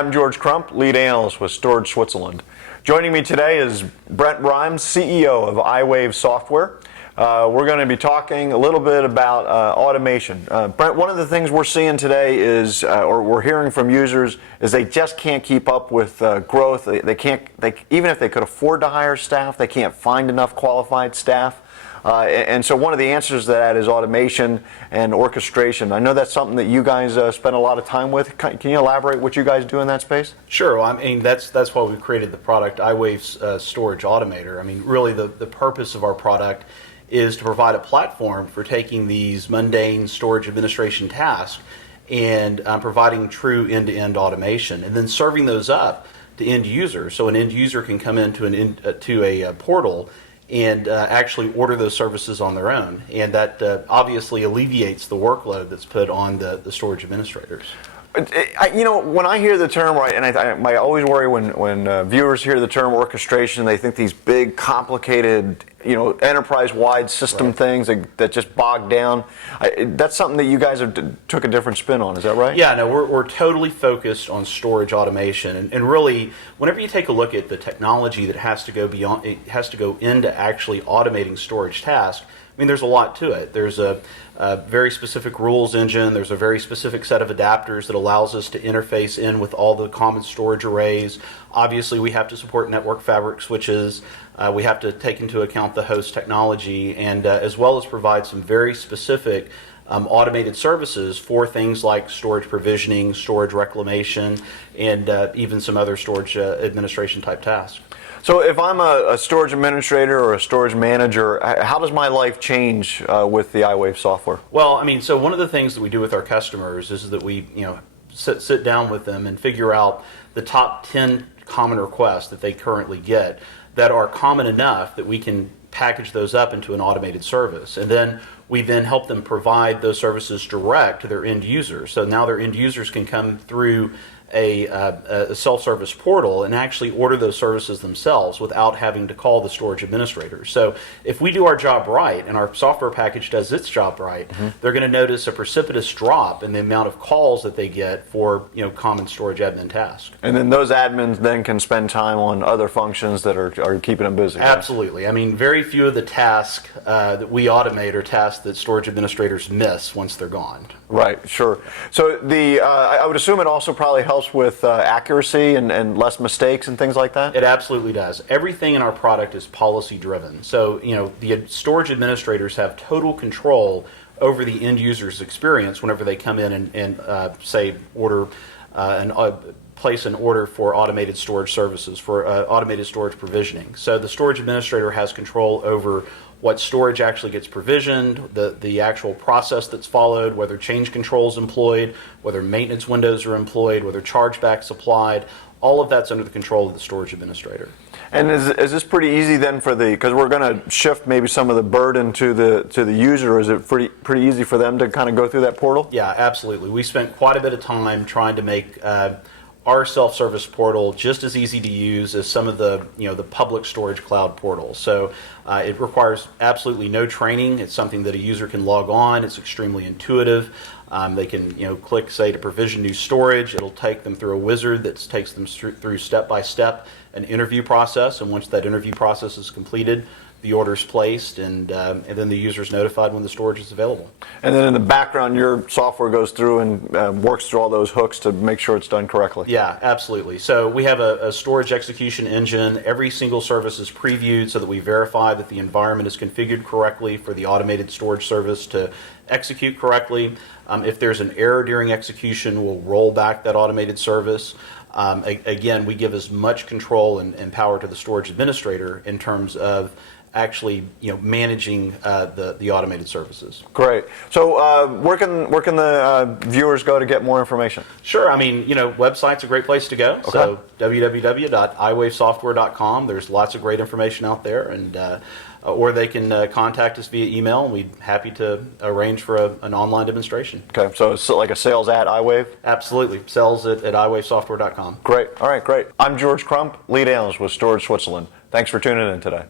I'm George Crump, lead analyst with Storage Switzerland. Joining me today is Brent Rhymes, CEO of iWave Software. We're going to be talking a little bit about automation. Brent, one of the things we're seeing today is, or we're hearing from users, is they just can't keep up with growth. They can't, even if they could afford to hire staff, they can't find enough qualified staff. And so one of the answers to that is automation and orchestration. I know that's something that you guys spend a lot of time with. Can you elaborate what you guys do in that space? Sure. Well, I mean, that's why we created the product, iWave's Storage Automator. I mean, really the purpose of our product is to provide a platform for taking these mundane storage administration tasks and providing true end-to-end automation, and then serving those up to end users. So an end user can come into a portal and actually order those services on their own, and that obviously alleviates the workload that's put on the storage administrators. You know, when I hear the term, right, and I always worry when viewers hear the term orchestration, they think these big, complicated, you know, enterprise-wide system things that just bog down. That's something that you guys took a different spin on. Is that right? Yeah, no, we're totally focused on storage automation, and really, whenever you take a look at the technology that has to go beyond, it has to go into actually automating storage tasks. I mean, there's a lot to it. There's a very specific rules engine. There's a very specific set of adapters that allows us to interface in with all the common storage arrays. Obviously, we have to support network fabric switches. We have to take into account the host technology, and as well as provide some very specific automated services for things like storage provisioning, storage reclamation, and even some other storage administration type tasks. So if I'm a storage administrator or a storage manager, how does my life change with the iWave software? Well, I mean, so one of the things that we do with our customers is that we, sit down with them and figure out the top 10 common requests that they currently get that are common enough that we can package those up into an automated service. And then we then help them provide those services direct to their end users. So now their end users can come through a self-service portal and actually order those services themselves without having to call the storage administrator. So if we do our job right and our software package does its job right, they're going to notice a precipitous drop in the amount of calls that they get for common storage admin tasks. And then those admins then can spend time on other functions that are keeping them busy. Absolutely. I mean, very few of the tasks that we automate are tasks that storage administrators miss once they're gone. Right, sure. So I would assume it also probably helps with accuracy and less mistakes and things like that? It absolutely does. Everything in our product is policy driven. So, the storage administrators have total control over the end user's experience whenever they come in and say, order place an order for automated storage services, for automated storage provisioning. So the storage administrator has control over what storage actually gets provisioned, the actual process that's followed, whether change control is employed, whether maintenance windows are employed, whether chargeback's applied. All of that's under the control of the storage administrator. And is this pretty easy then because we're going to shift maybe some of the burden to the user? Is it pretty easy for them to kind of go through that portal? Yeah, absolutely. We spent quite a bit of time trying to make our self-service portal just as easy to use as some of the the public storage cloud portals. So it requires absolutely no training. It's something that a user can log on. It's extremely intuitive. They can click, say, to provision new storage. It'll take them through a wizard that takes them through step by step an interview process, and once that interview process is completed, the order's placed, and then the user's notified when the storage is available. And then in the background, your software goes through and works through all those hooks to make sure it's done correctly. Yeah, absolutely. So we have a storage execution engine. Every single service is previewed so that we verify that the environment is configured correctly for the automated storage service to execute correctly. If there's an error during execution, we'll roll back that automated service. Again, we give as much control and power to the storage administrator in terms of actually managing the automated services. Great. So where can the viewers go to get more information? Sure. I mean, website's a great place to go. Okay. So www.iwavesoftware.com. There's lots of great information out there, and or they can contact us via email, and we'd be happy to arrange for an online demonstration. Okay, so it's like a sales at iWave? Absolutely. Sales at iwavesoftware.com. Great. All right, great. I'm George Crump, lead analyst with Storage Switzerland. Thanks for tuning in today.